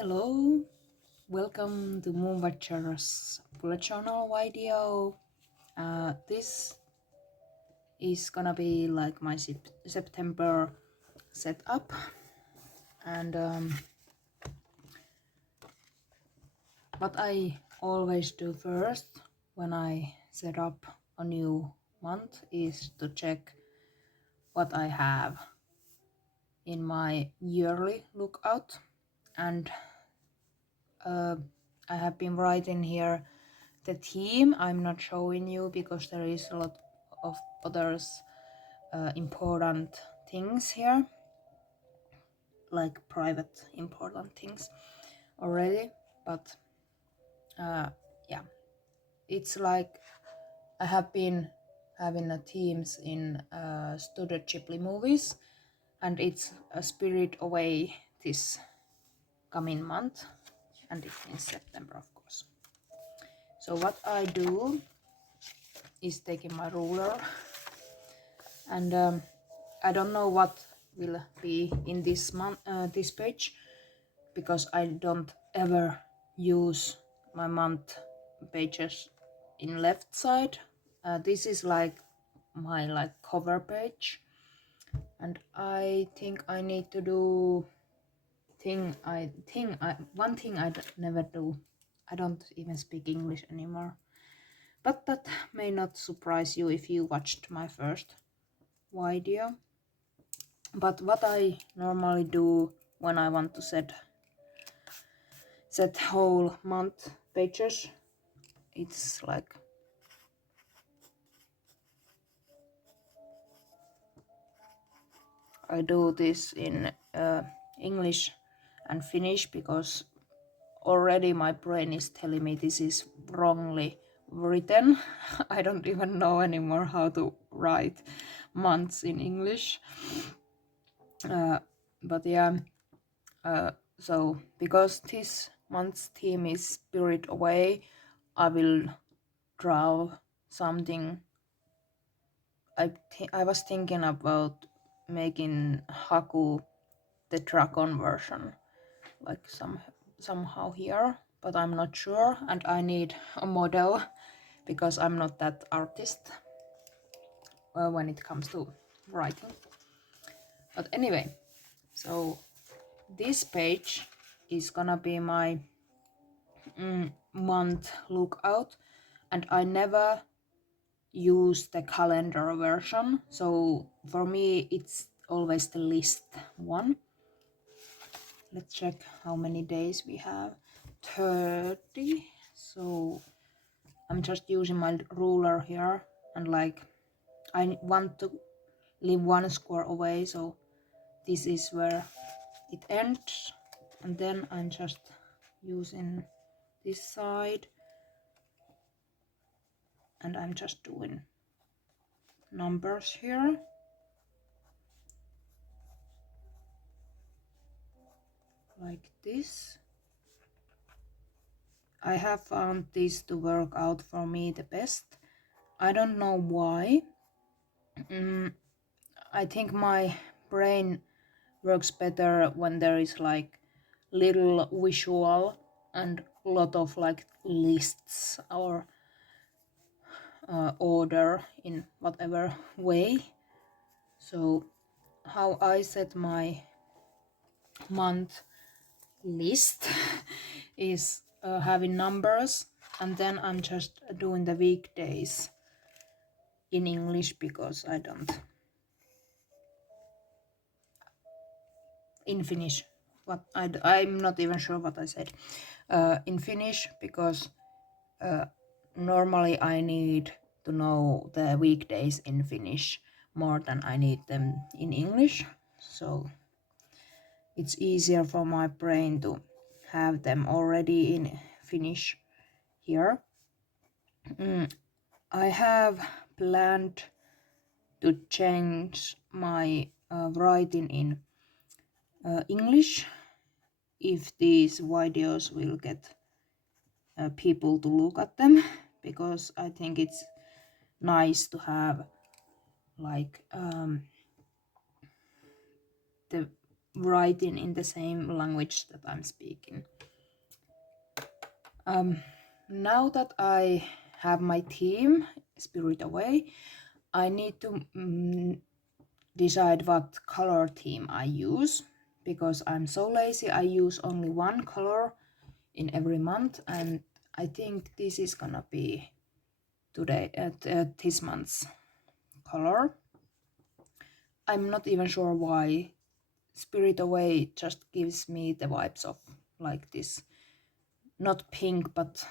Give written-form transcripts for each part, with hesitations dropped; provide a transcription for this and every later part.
Hello, welcome to Moonwatcher's bullet journal video. This is gonna be like my September setup, and what I always do first when I set up a new month is to check what I have in my yearly lookout, and I have been writing here the theme. I'm not showing you because there is a lot of others important things here, like private important things already, but yeah, it's like I have been having a themes in Studio Ghibli movies, and it's a Spirit Away this coming month, and it means September, of course. So what I do is taking my ruler, and I don't know what will be in this this page, because I don't ever use my month pages in left side. This is like my cover page, and I think I need to do one thing I never do. I don't even speak English anymore, but that may not surprise you if you watched my first video. But what I normally do when I want to set whole month pages, it's like I do this in English and Finnish, because already my brain is telling me this is wrongly written. I don't even know anymore how to write months in English. But yeah, so because this month's theme is Spirit Away, I will draw something. I was thinking about making Haku the dragon version, like somehow here, but I'm not sure, and I need a model because I'm not that artist when it comes to writing. But anyway, so this page is gonna be my month lookout, and I never use the calendar version, so for me it's always the list one. Let's check how many days we have. 30. So I'm just using my ruler here, and like I want to leave one square away, so this is where it ends, and then I'm just using this side, and I'm just doing numbers here. Like this. I have found this to work out for me the best. I don't know why. I think my brain works better when there is like little visual and lot of like lists or order in whatever way. So how I set my month list is having numbers, and then I'm just doing the weekdays in English because I don't in Finnish. I'm not even sure what I said in Finnish, because normally I need to know the weekdays in Finnish more than I need them in English, so it's easier for my brain to have them already in Finnish here. I have planned to change my writing in English if these videos will get people to look at them, because I think it's nice to have like the writing in the same language that I'm speaking. Now that I have my theme, Spirit Away, I need to decide what color theme I use, because I'm so lazy. I use only one color in every month, and I think this is gonna be today at this month's color. I'm not even sure why. Spirit Away just gives me the vibes of like this, not pink, but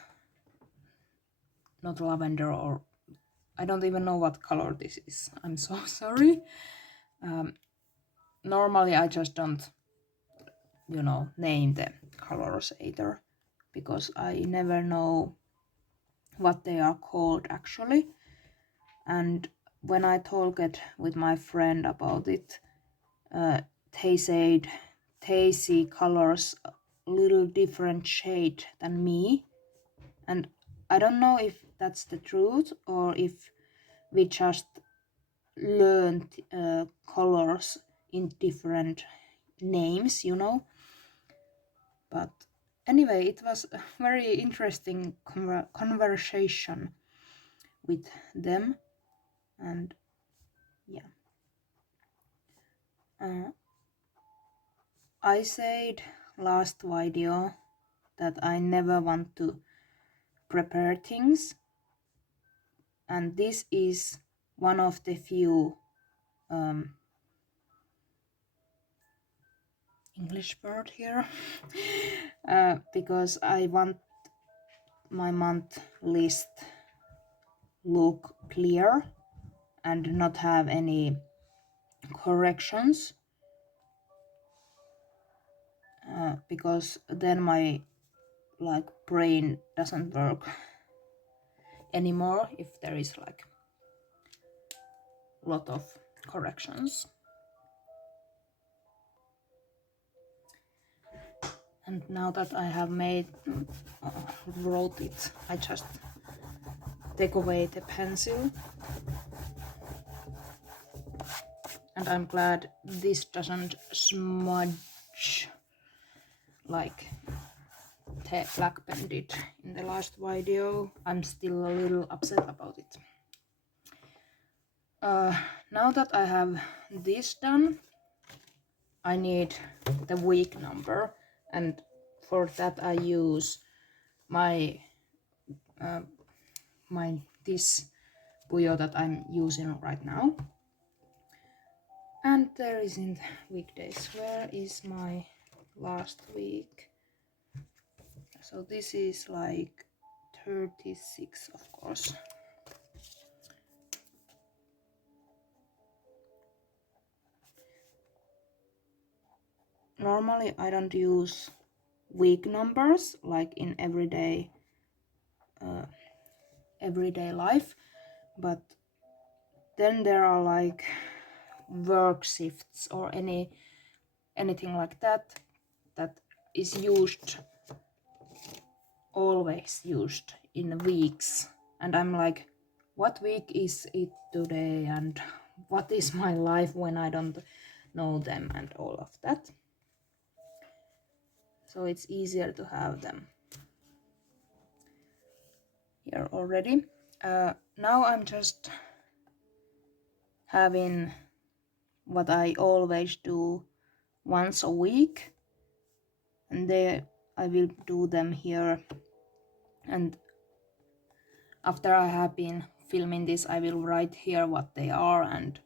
not lavender, or I don't even know what color this is. I'm so sorry. Normally I just don't, name the colors either, because I never know what they are called actually. And when I talked with my friend about it, they said they see colors a little different shade than me, and I don't know if that's the truth or if we just learned colors in different names, But anyway, it was a very interesting conversation with them, and yeah. I said last video that I never want to prepare things, and this is one of the few English word here because I want my month list look clear and not have any corrections, because then my brain doesn't work anymore if there is like a lot of corrections. And now that I have wrote it, I just take away the pencil, and I'm glad this doesn't smudge like the black pen did in the last video. I'm still a little upset about it. Now that I have this done, I need the week number, and for that I use my this Puyo that I'm using right now. And there isn't weekdays. Where is my last week? So this is like 36, of course. Normally I don't use week numbers like in everyday life, but then there are like work shifts or anything like that is always used in weeks, and I'm like, what week is it today, and what is my life when I don't know them, and all of that. So it's easier to have them here already. Now I'm just having what I always do once a week, and there I will do them here, and after I have been filming this I will write here what they are, and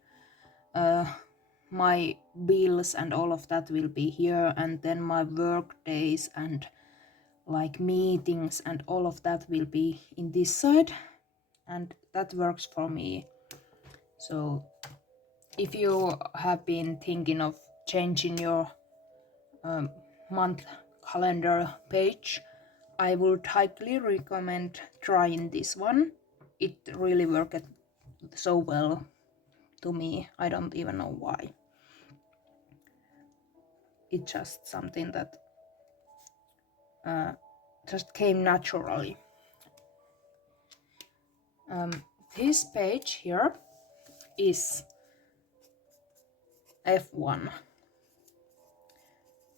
my bills and all of that will be here, and then my work days and like meetings and all of that will be in this side, and that works for me. So if you have been thinking of changing your month calendar page, I would highly recommend trying this one. It really worked so well to me. I don't even know why. It's just something that just came naturally. This page here is F1.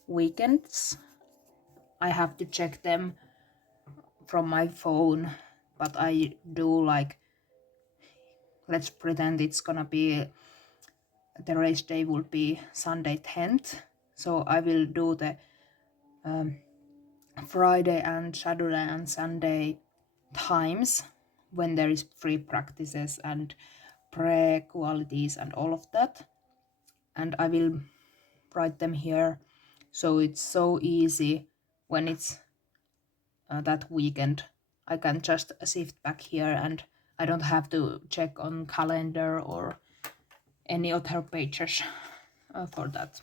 weekends. I have to check them from my phone, but I do like, let's pretend it's gonna be, the race day will be Sunday 10th, so I will do the Friday and Saturday and Sunday times when there is free practices and pre-qualities and all of that, and I will write them here, so it's so easy when it's that weekend. I can just shift back here and I don't have to check on calendar or any other pages for that.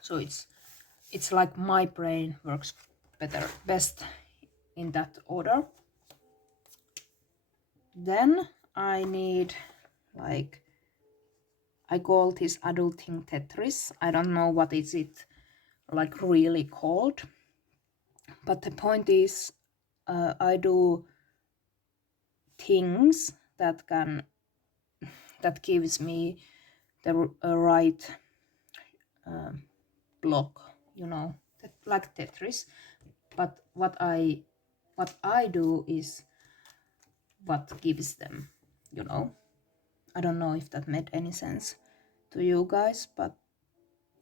So it's like my brain works best in that order. Then I need, like, I call this adulting Tetris. I don't know what is it like really called, but the point is I do things that gives me the right block, you know, like Tetris. But what I do is what gives them, you know. I don't know if that made any sense to you guys, but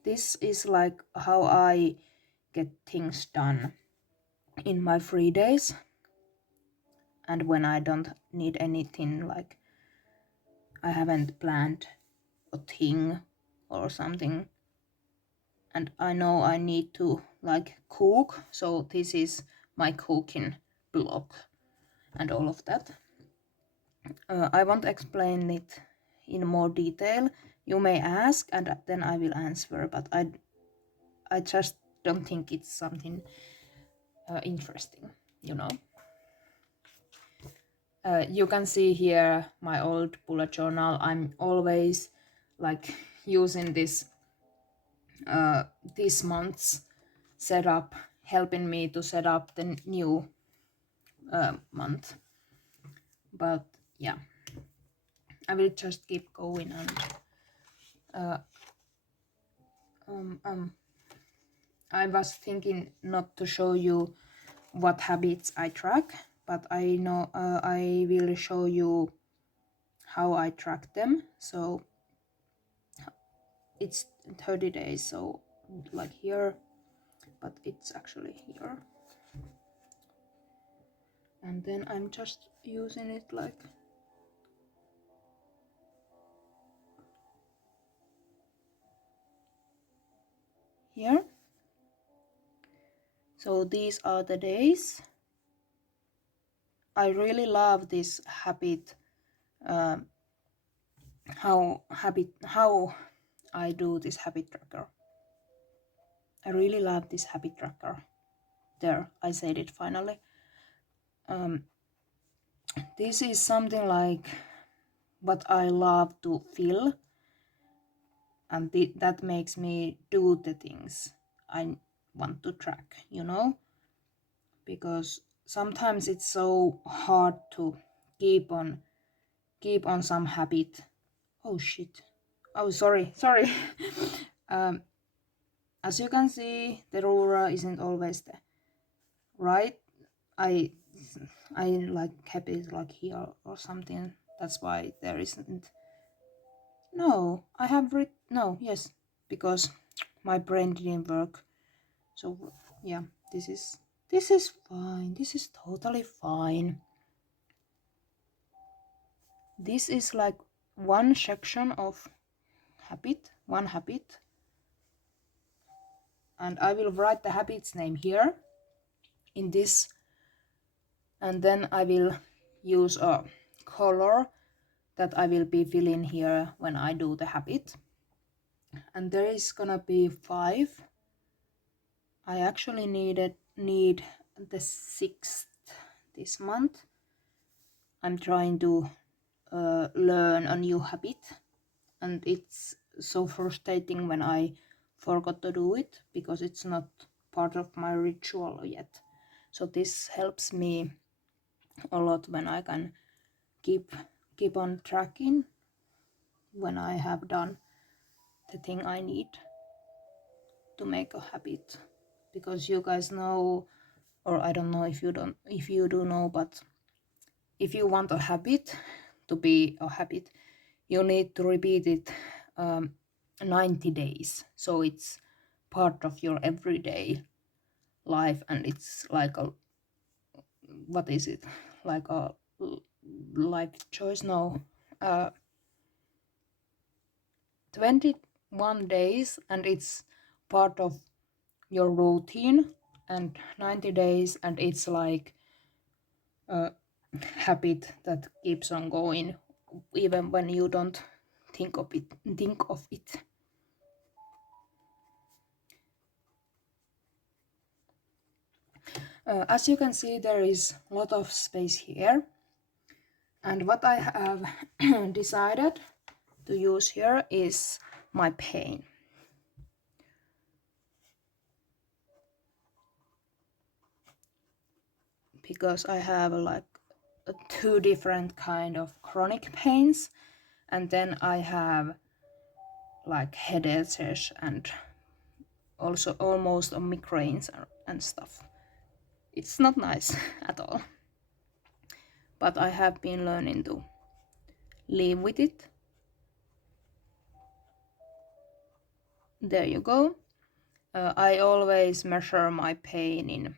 this is like how I get things done in my free days and when I don't need anything, like I haven't planned a thing or something and I know I need to like cook, so this is my cooking block and all of that. I won't explain it in more detail. You may ask and then I will answer, but I just don't think it's something interesting, you know. You can see here my old bullet journal. I'm always like using this month's setup, helping me to set up the new month. But yeah, I will just keep going and I was thinking not to show you what habits I track, but I know I will show you how I track them. So it's 30 days, so like here, but it's actually here. And then I'm just using it like here. So these are the days. I really love this habit, how I do this habit tracker. I really love this habit tracker. There, I said it finally. This is something like what I love to feel, and that makes me do the things I want to track, you know, because sometimes it's so hard to keep on some habit. Oh shit. Oh, sorry. As you can see, the ruler isn't always there, right? I like kept it like here or something. That's why there isn't. No, I have no, yes, because my brain didn't work. So yeah, this is fine. This is totally fine. This is like one section of one habit. And I will write the habit's name here in this, and then I will use a color that I will be filling here when I do the habit. And there is gonna be 5. I actually need the 6th this month. I'm trying to learn a new habit, and it's so frustrating when I forgot to do it because it's not part of my ritual yet. So this helps me a lot when I can keep on tracking when I have done the thing I need to make a habit, because you guys know, or I don't know if you do know, but if you want a habit to be a habit, you need to repeat it 90 days. So it's part of your everyday life, and it's like a, what is it, like a life choice? No, 21 days, and it's part of your routine, and 90 days, and it's like a habit that keeps on going even when you don't think of it. As you can see, there is a lot of space here, and what I have decided to use here is my pen. Because I have like two different kind of chronic pains, and then I have like headaches and also almost migraines and stuff. It's not nice at all, but I have been learning to live with it. There you go. I always measure my pain in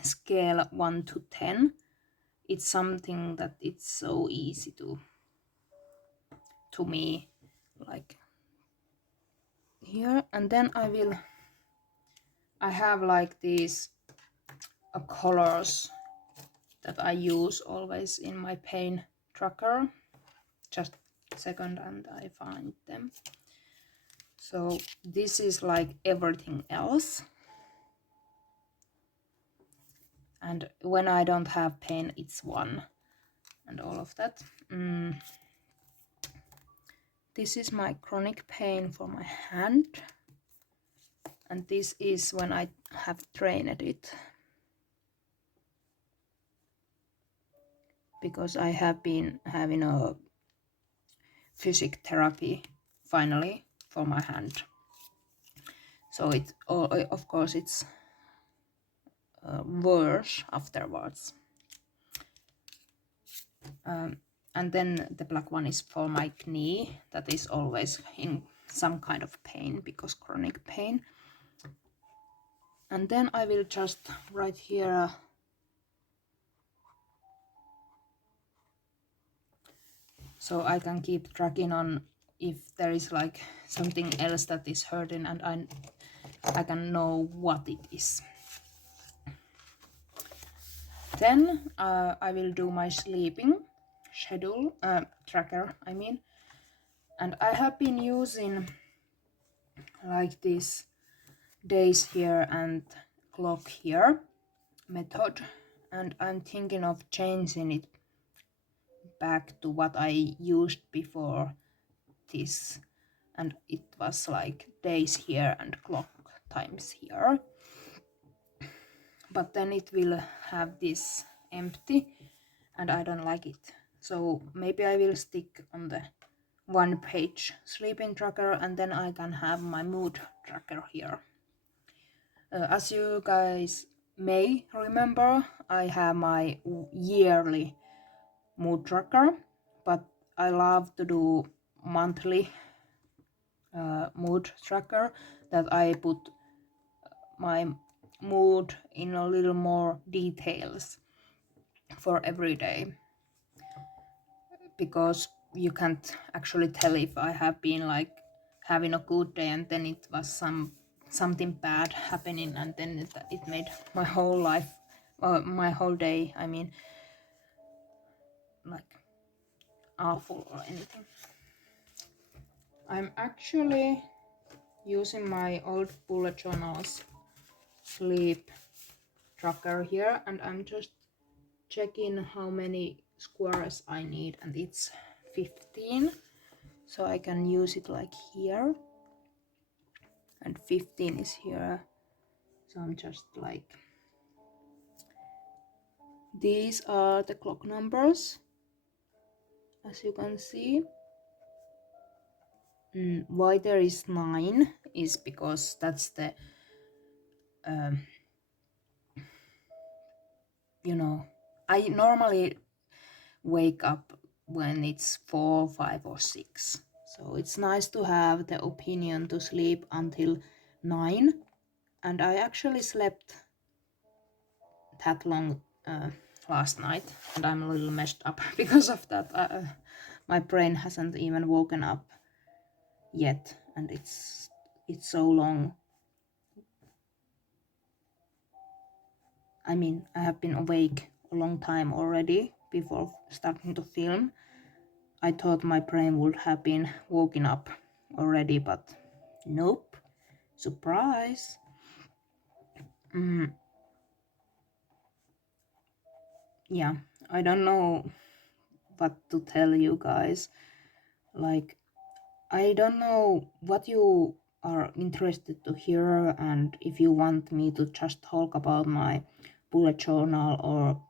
scale 1 to 10. It's something that it's so easy to me, like here. And then I have like these colors that I use always in my pain tracker. Just a second and I find them. So this is like everything else, and when I don't have pain, it's 1, and all of that. This is my chronic pain for my hand, and this is when I have trained it, because I have been having a physic therapy finally for my hand. So it, of course, it's worse afterwards. And then the black one is for my knee, that is always in some kind of pain, because chronic pain. And then I will just write here so I can keep tracking on if there is like something else that is hurting, and I can know what it is. Then I will do my sleeping schedule tracker, I mean, and I have been using like this days here and clock here method, and I'm thinking of changing it back to what I used before this, and it was like days here and clock times here, but then it will have this empty and I don't like it. So maybe I will stick on the 1-page sleeping tracker, and then I can have my mood tracker here. As you guys may remember, I have my yearly mood tracker, but I love to do monthly mood tracker, that I put my mood in a little more details for every day, because you can't actually tell if I have been like having a good day and then it was something bad happening, and then it made my whole life, my whole day, I mean, like awful or anything. I'm actually using my old bullet journals sleep tracker here, and I'm just checking how many squares I need, and it's 15, so I can use it like here, and 15 is here. So I'm just like, these are the clock numbers, as you can see. Why there is 9 is because that's the I normally wake up when it's 4, 5 or 6, so it's nice to have the opinion to sleep until 9. And I actually slept that long last night, and I'm a little messed up because of that. My brain hasn't even woken up yet, and it's so long. I mean, I have been awake a long time already before starting to film. I thought my brain would have been woken up already, but nope. Surprise. Yeah, I don't know what to tell you guys. Like, I don't know what you are interested to hear, and if you want me to just talk about my bullet journal, or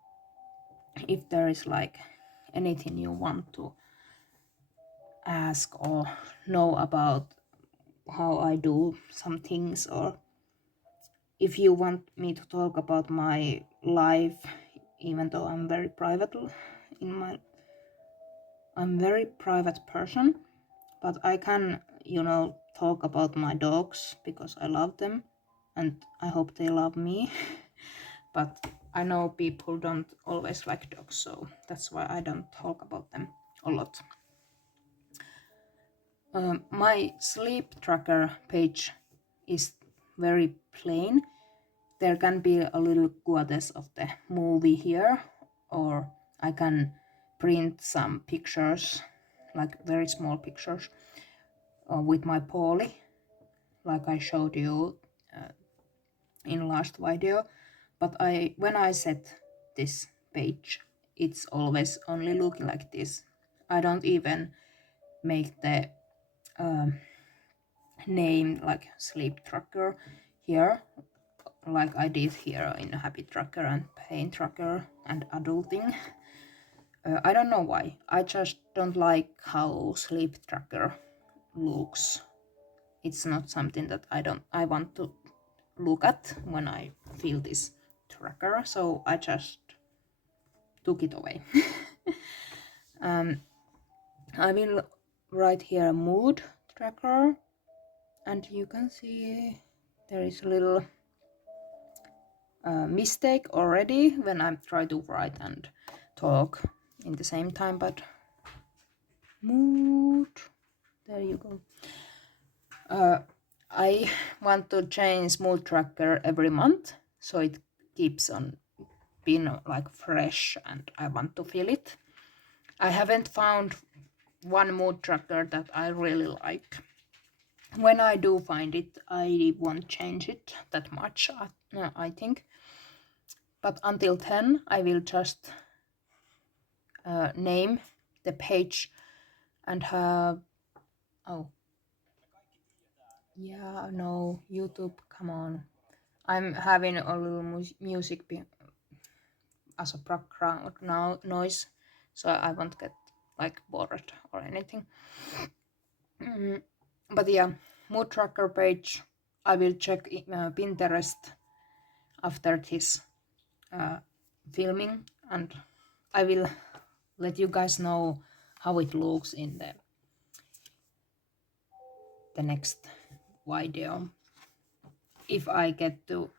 if there is like anything you want to ask or know about how I do some things, or if you want me to talk about my life, even though I'm very private I'm very private person, but I can, talk about my dogs because I love them and I hope they love me. But I know people don't always like dogs, so that's why I don't talk about them a lot. My sleep tracker page is very plain. There can be a little quotes of the movie here, or I can print some pictures, like very small pictures, with my Polly, like I showed you in last video. But when I set this page, it's always only looking like this. I don't even make the name like sleep tracker here, like I did here in habit tracker and pain tracker and adulting. I don't know why. I just don't like how sleep tracker looks. It's not something that I want to look at when I feel this tracker, so I just took it away. I will write here mood tracker, and you can see there is a little mistake already when I try to write and talk in the same time, but mood, there you go. I want to change mood tracker every month, so it keeps on being like fresh and I want to feel it. I haven't found one mood tracker that I really like. When I do find it, I won't change it that much, I think. But until then, I will just name the page and have... Oh. Yeah, no, YouTube, come on. I'm having a little music as a background noise, so I won't get like bored or anything. But yeah, mood tracker page. I will check Pinterest after this filming, and I will let you guys know how it looks in the next video, if I get to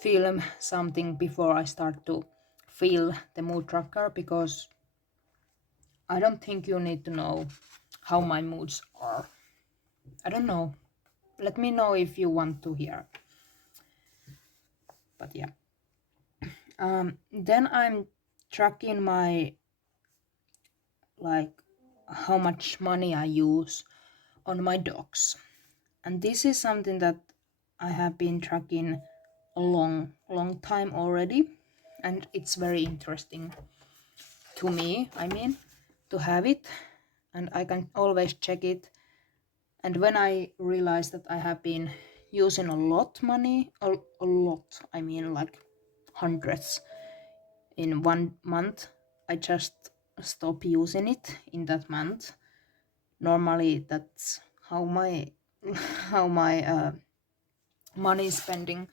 film something before I start to feel the mood tracker, because I don't think you need to know how my moods are. I don't know. Let me know if you want to hear. But yeah. Then I'm tracking my, like, how much money I use on my dogs. And this is something that I have been tracking a long time already. And it's very interesting to me, to have it. And I can always check it. And when I realized that I have been using a lot money, a lot, like hundreds in 1 month, I just stop using it in that month. Normally that's how my how my money spending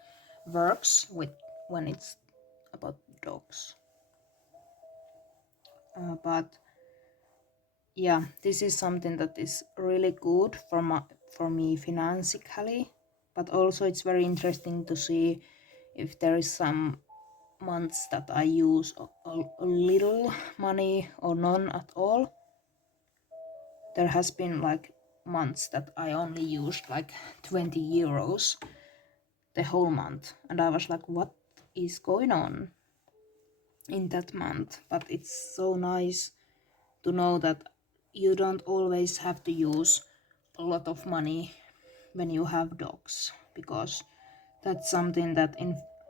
works with when it's about dogs. But yeah, this is something that is really good for me financially, but also it's very interesting to see if there is some months that I use a little money or none at all. There has been like months that I only used like 20 euros the whole month, and I was like, what is going on in that month? But it's so nice to know that you don't always have to use a lot of money when you have dogs, because that's something that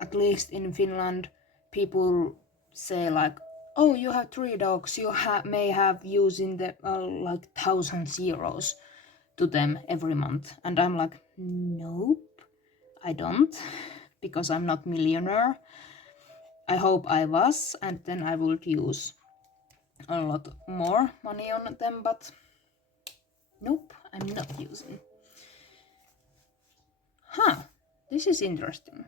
at least in Finland people say like, oh, you have 3 dogs, you may have using the like thousands euros to them every month, and I'm like, nope, I don't, because I'm not millionaire. I hope I was, and then I would use a lot more money on them, but nope, I'm not using. This is interesting.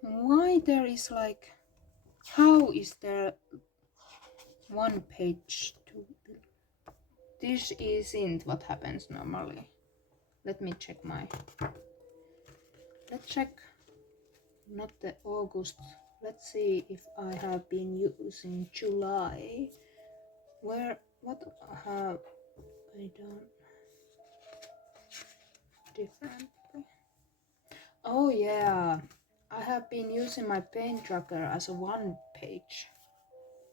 Why there is like, how is there one page to this isn't what happens normally. Let me check let's check, not the August. Let's see if I have been using July. What have I done differently? Oh yeah, I have been using my paint tracker as a one page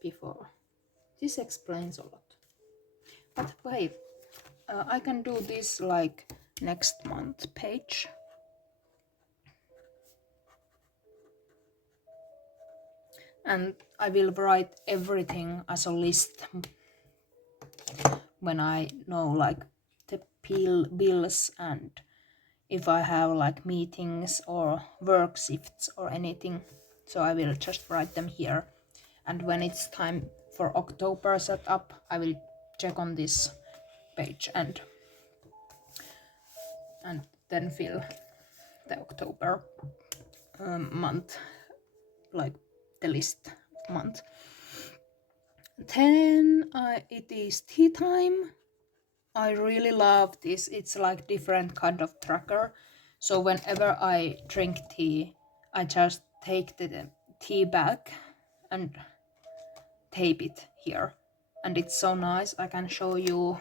before. This explains a lot. But wait, I can do this like next month page. And I will write everything as a list when I know like the bills, and if I have like meetings or work shifts or anything. So I will just write them here. And when it's time for October setup, I will check on this page and then fill the October month, like the list month. Then it is tea time. I really love this. It's like different kind of tracker. So whenever I drink tea, I just take the tea bag and tape it here. And it's so nice. I can show you.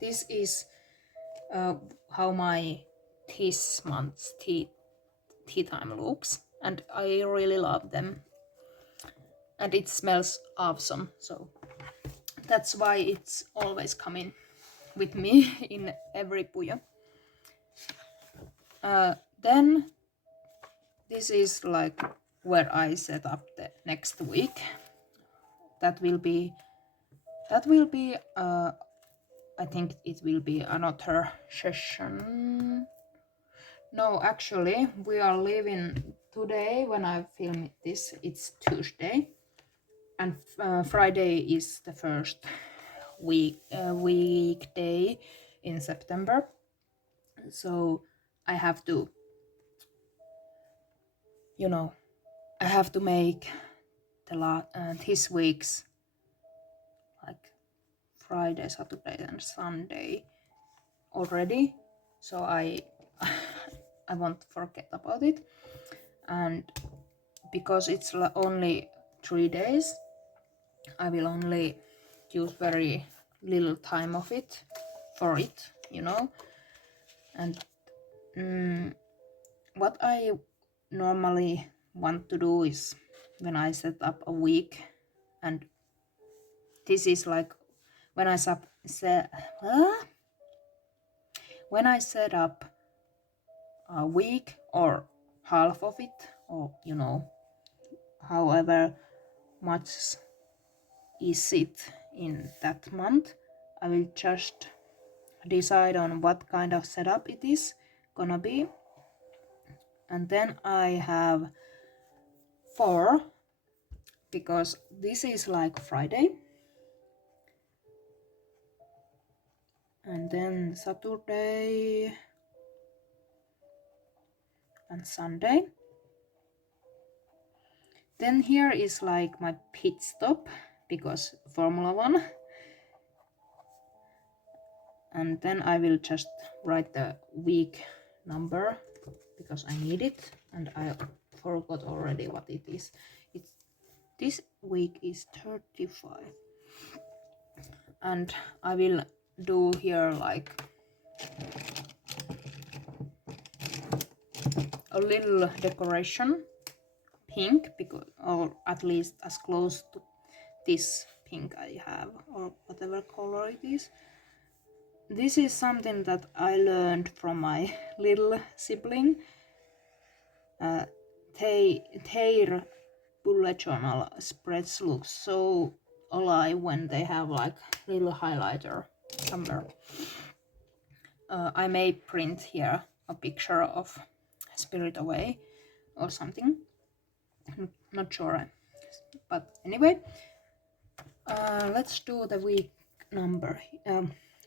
This is how my this month's tea time looks. And I really love them. And it smells awesome. So that's why it's always coming with me in every puyo. Then this is like where I set up the next week. That will be I think it will be another session. No, actually we are leaving today when I film this. It's Tuesday, and Friday is the first weekday in September. So I have to, I have to make this week's like Friday, Saturday, and Sunday already. So I won't forget about it. And because it's only 3 days, I will only use very little time of it for it, And what I normally want to do is when I set up a week, and this is like when I set up a week or half of it, or however much is it in that month, I will just decide on what kind of setup it is gonna be. And then I have 4, because this is like Friday. and then Saturday and Sunday. Then here is like my pit stop because Formula 1. And then I will just write the week number because I need it and I forgot already what it is. It's this week is 35. And I will do here like a little decoration, pink, because, or at least as close to this pink I have, or whatever color it is. This is something that I learned from my little sibling. Their bullet journal spreads look so alive when they have like little highlighter somewhere. I may print here a picture of Spirit Away or something. Not sure, but anyway, let's do the week number,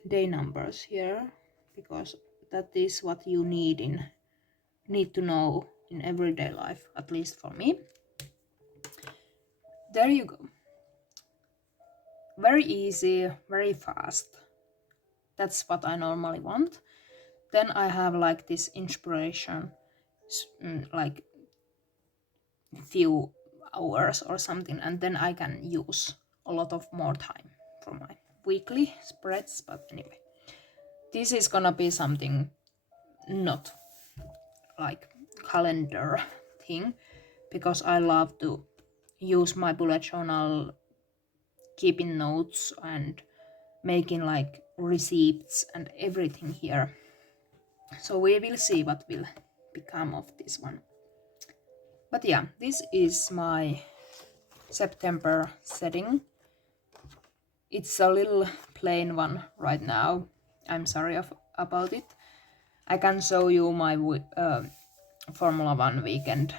day numbers here, because that is what you need to know in everyday life, at least for me. There you go. Very easy, very fast. That's what I normally want. Then I have like this inspiration, like few hours or something, and then I can use a lot of more time for my weekly spreads. But anyway, this is gonna be something not like calendar thing, because I love to use my bullet journal, keeping notes and making like receipts and everything here. So we will see what will become of this one. But yeah, this is my September setting. It's a little plain one right now. I'm sorry about it. I can show you my Formula 1 weekend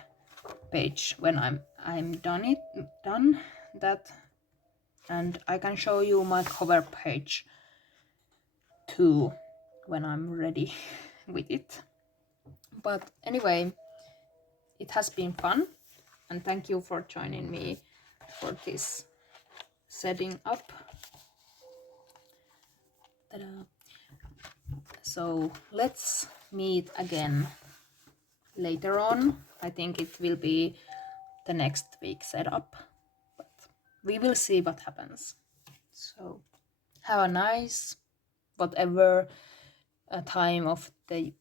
page when I'm done that, and I can show you my cover page too when I'm ready with it. But anyway, it has been fun, and thank you for joining me for this setting up. Ta-da. So let's meet again later on. I think it will be the next week setup, but we will see what happens. So have a nice, whatever time of the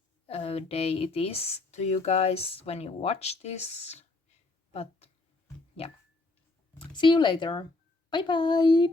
day it is to you guys when you watch this. But yeah, see you later. Bye bye.